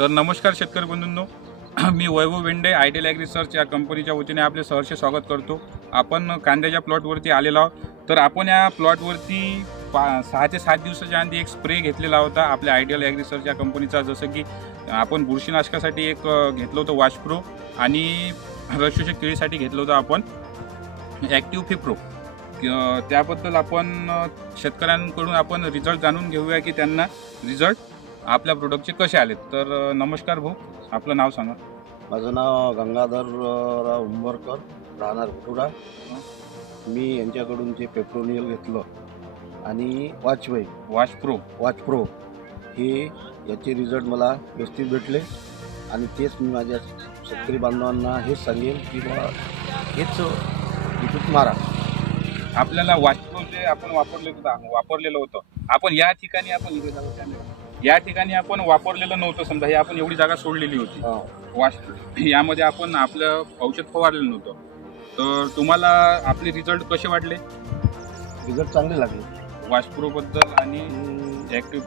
तर नमस्कार शेतकरी बंधूंनो, मी वैभव वेंडे आयडियल ॲग्री रिसर्च या कंपनीच्या वतीने आपले सहर्ष स्वागत करतो. आपण कांद्याच्या प्लॉटवरती आलेलो आहोत. तर आपण या प्लॉटवरती 6 ते 7 दिवसाच्या आधी एक स्प्रे घेतलेला होता आपल्या आयडियल ॲग्री रिसर्च या कंपनीचा. जसं की आपण बुरशीनाशकासाठी एक घेतलं होतं वॉशप्रो आणि रसशोषक किडीसाठी घेतलं होतं आपण ॲक्टिव्ह फिप्रो. त्याबद्दल आपण शेतकऱ्यांकडून आपण रिझल्ट जाणून घेऊया की त्यांना रिझल्ट आपल्या प्रोडक्टचे कसे आले. तर नमस्कार भाऊ, आपलं नाव सांगा. माझं नाव गंगाधरराव उंबरकर, राहणार कुटुडा. मी यांच्याकडून जे पेप्रोनियल घेतलं आणि वॉचप्रो हे याचे रिझल्ट मला व्यवस्थित भेटले आणि तेच मी माझ्या शेतकरी बांधवांना हेच सांगेन की बा हेच विद्युत मारा. आपल्याला वॉचप्रो जे आपण वापरलेलं होतं, आपण या ठिकाणी आपण वापरलेलं नव्हतं. समजा हे आपण एवढी जागा सोडलेली होती यामध्ये आपण आपलं औषध फवारलेलं नव्हतं. तर तुम्हाला आपले रिझल्ट कसे वाटले? रिझल्ट चांगले लागले वॉचप्रो बद्दल आणि ॲक्टिव्ह